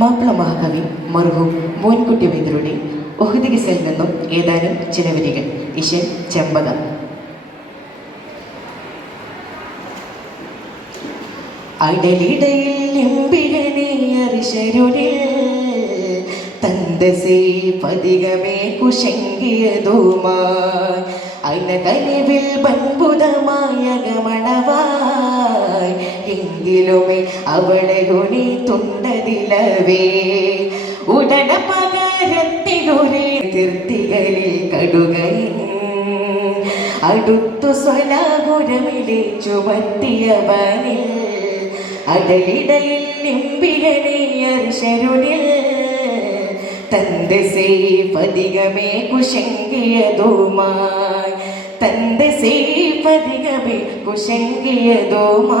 മാപ്പിള മഹാകവി മറുഹു മോൻകുട്ടി വൈദ്യരുടെ ഒഹുദിഗിസിൽ നിന്നും ഏതാനും ചില വരികൾ ഇഷൻ ചെമ്പക. അടലിടയിൽ തന്തസേ പതികമേ കുശങ്കിയതുമാ. ഗമണവായി എങ്കിലുമേ അവളെ ഒളി തുണ്ടതിലവേ. ഉടന പകരത്തിലൊരേ തീർത്തികളിൽ കടുകയും അടുത്തു സ്വലാപുരമിലെ ചുമത്തിയവനിൽ അടലിടയിൽ നിമ്പികനെ അർശരുളിൽ തന്റെ സേപതികമേ കുശങ്കിയതുമായി തന്റെ സേപതികമേ കുശങ്കിയതുമായി.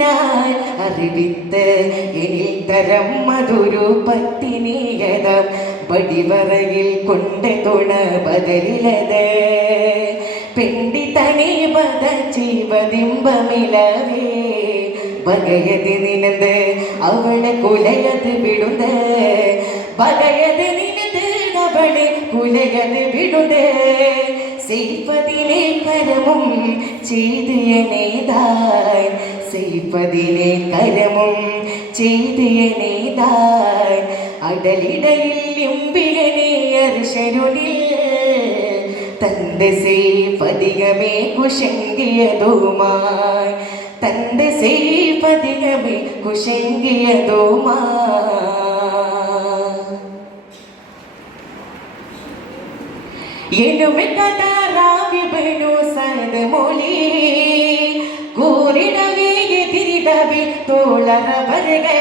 അതിനാൽ അറിവിത്ത് എനിൽ തരം മധുരു പത്തിനിയതം വടിവറയിൽ കൊണ്ട് തുണ ബദലിലത്. പെണ്ടി തനി പദ ജീവതിമ്പമിലവേ വകയത് നിനത് അവളെ കുലയത് വിടുന്നത് ബകയത് നിനത് അവളെ കുലയത് വിടുന്നത് ചെയ്പ്പതിനെ കരമും ചെയ്തു നേതായ് ചെയ്പ്പതിനെ കരമും ചെയ്തിയ നേതായ് അടലിടയിൽ എമ്പിഴനെ അർശരുളിൽ തന്റെ സേപതികമേ കുശങ്കിയതുമായി. തന്റെ സേപതികമേ കുശങ്കിയതുമായി. എനുമെ കഥാറാവിബനു സനത് എതിരിടവേ തോളറവരുകൾ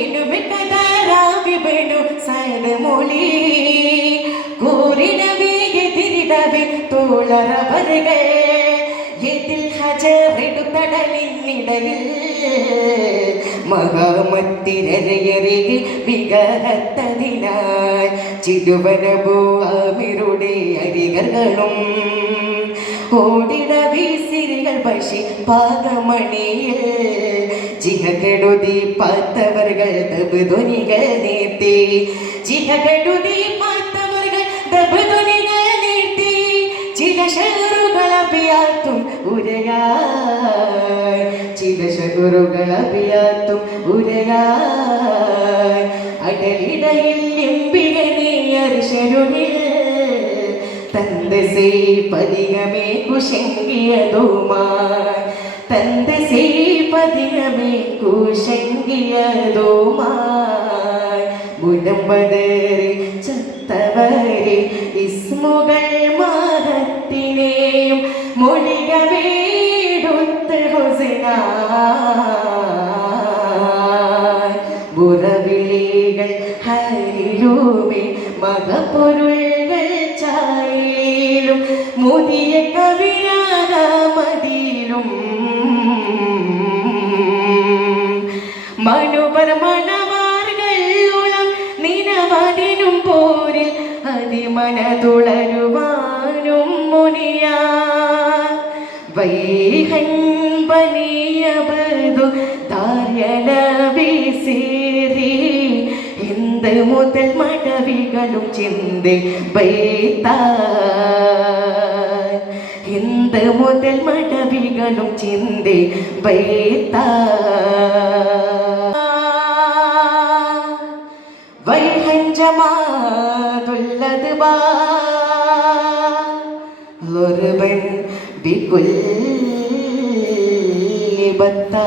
എനുമെ കഥാറാവിബനു സനത് മൊഴി കൂരിടവേ എതിരിടവേ തോളറവരുകൾ എതിൽ ഹജറിടുത്തടലിനിടയിൽ മഹാമത്തിരയറികെ വികഹത്തതിനാൽ ചിരുവനഭൂമിരുടെ അരികകളും ഓടിട വീസിരികൾ പശി പാകമണിയിൽ ജിഹകെടുതി പാത്തവർകൾ ദബുധ്വനികൾ നീത്തി ജിഹകെടുതി പാത്തവർകൾ ദബുധ്വനികൾ നീത്തി ചില ഷെറുകൾ അഭിയാത്തും ഉരയാ ചില ഷെറുകൾ അഭിയാത്തും ഉരയാ അടലിടയിൽ തന്റെ സേപതികമേ കുശങ്കിയതുമായി. തന്റെ സേപതികമേ കുശങ്കിയതുമായി. മുടമ്പതേറി ചത്തവരെ ഇസ്മുകൾ മാറത്തിനെയും മൊഴിക വീടുത്ത് ഹുസിനായി. ബുറവിളികൾ ഹരിലൂമി മകപ്പൊരുൾകൾ ചായയിലും മുതിയ കവിരാമതിയിലും മനുപരമണമാർഗുളം നിനവതിനും പോരിൽ അതിമനതുളരുവാനും മുനിയ. വൈഹൻപനിയബതു താര്യല വീസേറി. എന്ത് മുതൽ മടവികളും ചിന്തി ബൈത്ത എന്ത് മുതൽ മടവികളും ചിന്തി വൈത്ത. വൈഹഞ്ചമാതുള്ളത് ലുർബൻ ബികുൽ ബത്താ